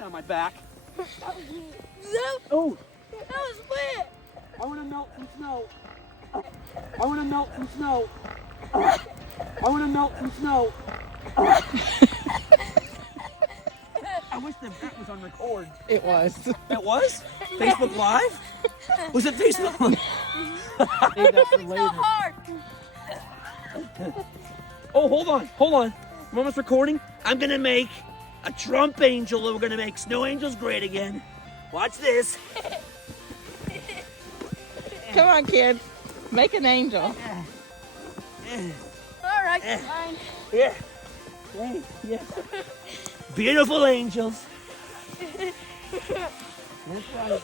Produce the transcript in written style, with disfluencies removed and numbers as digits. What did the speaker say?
blanket on my back. Oh, That was wet. I want to melt some snow. I want to melt some snow. I want to melt some snow. I wish that was on record. it was. That was? Facebook Live? Was it Facebook Live? Save that for So later. hard. Oh, hold on. Mama's recording. I'm gonna make a Trump angel, and we're gonna make snow angels great again. Watch this. Come on, kids. Make an angel. All right, fine. Yeah. Hey, yes. Beautiful angels. That's right.